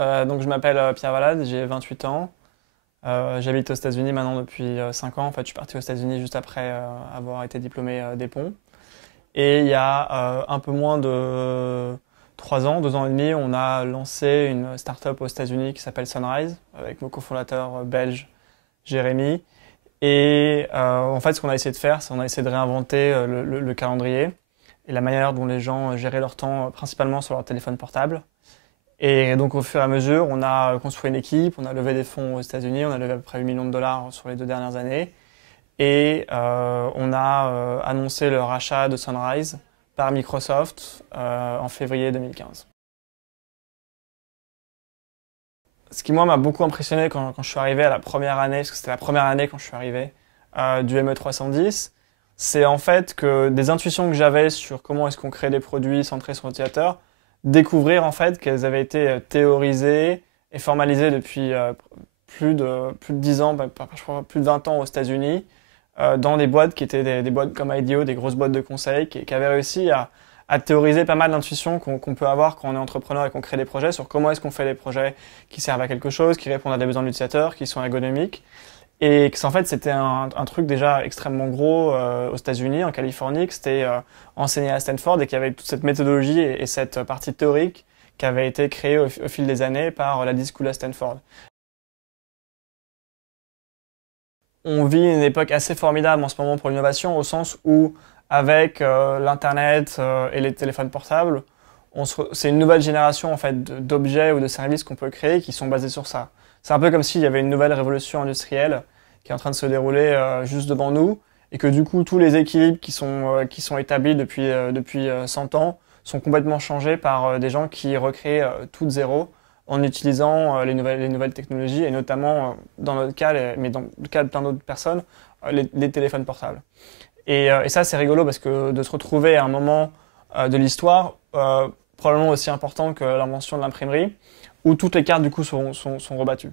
Donc je m'appelle Pierre Valade, j'ai 28 ans. J'habite aux États-Unis maintenant depuis 5 ans. En fait, je suis parti aux États-Unis juste après avoir été diplômé des ponts. Et il y a un peu moins de 3 ans, 2 ans et demi, on a lancé une start-up aux États-Unis qui s'appelle Sunrise, avec mon cofondateur belge Jérémy. Et en fait, ce qu'on a essayé de faire, c'est qu'on a essayé de réinventer le calendrier et la manière dont les gens géraient leur temps, principalement sur leur téléphone portable. Et donc, au fur et à mesure, on a construit une équipe, on a levé des fonds aux États-Unis, on a levé à peu près 8 millions de dollars sur les 2 dernières années. Et on a annoncé le rachat de Sunrise par Microsoft en février 2015. Ce qui, moi, m'a beaucoup impressionné quand je suis arrivé à la première année, parce que c'était la première année quand je suis arrivé, du ME310, c'est en fait que des intuitions que j'avais sur comment est-ce qu'on crée des produits centrés sur l'utilisateur, découvrir en fait qu'elles avaient été théorisées et formalisées depuis plus de 10 ans, je crois plus de 20 ans aux États-Unis, dans des boîtes qui étaient des boîtes comme IDEO, des grosses boîtes de conseil, qui avaient réussi à théoriser pas mal d'intuitions qu'on peut avoir quand on est entrepreneur et qu'on crée des projets sur comment est-ce qu'on fait des projets qui servent à quelque chose, qui répondent à des besoins de l'utilisateur, qui sont ergonomiques. Et en fait, c'était un truc déjà extrêmement gros aux États-Unis, en Californie, que c'était enseigné à Stanford et qu'il y avait toute cette méthodologie et cette partie théorique qui avait été créée au fil des années par la School à Stanford. On vit une époque assez formidable en ce moment pour l'innovation, au sens où, avec l'Internet et les téléphones portables, c'est une nouvelle génération en fait, d'objets ou de services qu'on peut créer qui sont basés sur ça. C'est un peu comme s'il y avait une nouvelle révolution industrielle qui est en train de se dérouler juste devant nous, et que du coup, tous les équilibres qui sont établis depuis 100 ans sont complètement changés par des gens qui recréent tout de zéro en utilisant les nouvelles technologies, et notamment, dans notre cas, mais dans le cas de plein d'autres personnes, les téléphones portables. Et ça, c'est rigolo parce que de se retrouver à un moment de l'histoire, probablement aussi important que l'invention de l'imprimerie, où toutes les cartes du coup sont rebattues.